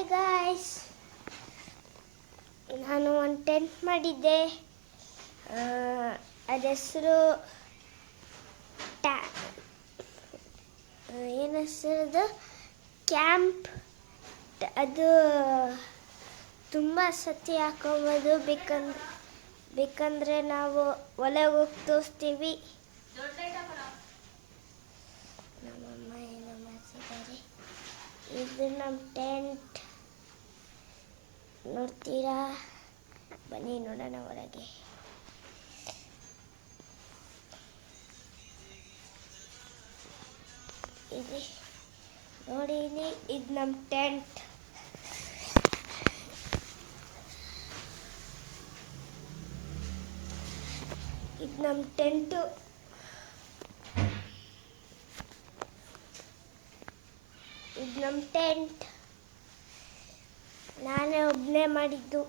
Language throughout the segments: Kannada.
ಹಾಯ್ ಗಾಯ್ಸ್, ನಾನು ಒಂದು ಟೆಂಟ್ ಮಾಡಿದ್ದೆ. ಅದ್ರ ಹೆಸರು ಏನು ಹೆಸರದು ಕ್ಯಾಂಪ್. ಅದು ತುಂಬ ಸತಿ ಹಾಕೋಬೋದು. ಬೇಕಂದರೆ ನಾವು ಒಳಗೆ ಹೋಗಿ ತೋರಿಸ್ತೀವಿ. ನಮ್ಮಮ್ಮ ಏನೋ ಮಾಡ್ತಿದ್ದಾರೆ. ಇದು ನಮ್ಮ ಟೆಂಟ್ ನೋಡ್ತೀರಾ? ಬನ್ನಿ ನೋಡೋಣ ಹೊರಗೆ. ಇಲ್ಲಿ ನೋಡಿ, ಇದು ನಮ್ಮ ಟೆಂಟ್. ಇದು ನಮ್ಮ ಟೆಂಟು. ಇದು ನಮ್ಮ ಟೆಂಟ್ ನಾನೇ ಒಬ್ಬನೇ ಮಾಡಿದ್ದು.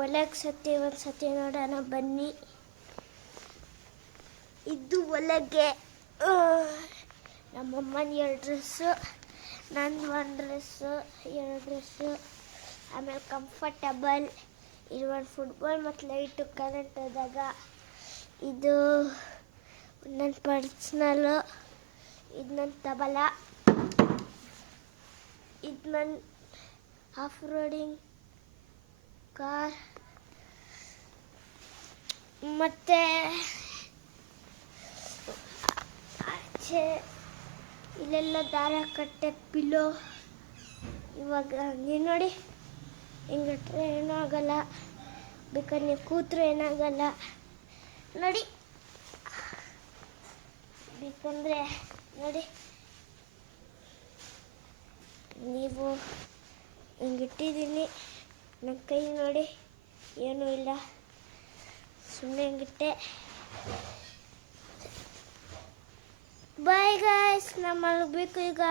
ಒಳಗೆ ಒಂದು ಸತಿ ನೋಡೋಣ ಬನ್ನಿ. ಇದು ಒಳಗೆ ನಮ್ಮಮ್ಮನ 2 ಡ್ರೆಸ್ಸು, ನಂದು 1 ಡ್ರೆಸ್ಸು, 2 ಡ್ರೆಸ್ಸು, ಆಮೇಲೆ ಕಂಫರ್ಟಬಲ್. ಇದು ಒಂದು ಫುಟ್ಬಾಲ್ ಮತ್ತು ಲೈಟು ಕರೆಂಟ್ ಹೋದಾಗ. ಇದು ನನ್ನ ಪರ್ಸ್ನಲ್ಲು. ಇದು ನನ್ನ ತಬಲ. ಇದು ನನ್ನ ಆಫ್ ರೋಡಿಂಗ್ ಕಾರ್. ಮತ್ತು ಆಚೆ ಇಲ್ಲೆಲ್ಲ ದಾರ ಕಟ್ಟೆ ಪಿಲ್ಲೋ. ಇವಾಗ ನೀವು ನೋಡಿ, ಹಿಂಗಿಟ್ರೆ ಏನೂ ಆಗಲ್ಲ. ಬೇಕಾದ್ರೆ ನೀವು ಕೂತ್ರೆ ಏನಾಗಲ್ಲ ನೋಡಿ. ಬೇಕಂದರೆ ನೋಡಿ, ನೀವು ಹಿಂಗಿಟ್ಟಿದ್ದೀನಿ. ನನ್ನ ಕೈ ನೋಡಿ, ಏನೂ ಇಲ್ಲ, ಸುಮ್ಮನೆ ಹಿಂಗಿಟ್ಟೆ. ಬಾಯ್ ಗಾಯ್ಸ್, ನಾನು ಮಲಗಬೇಕು ಈಗ.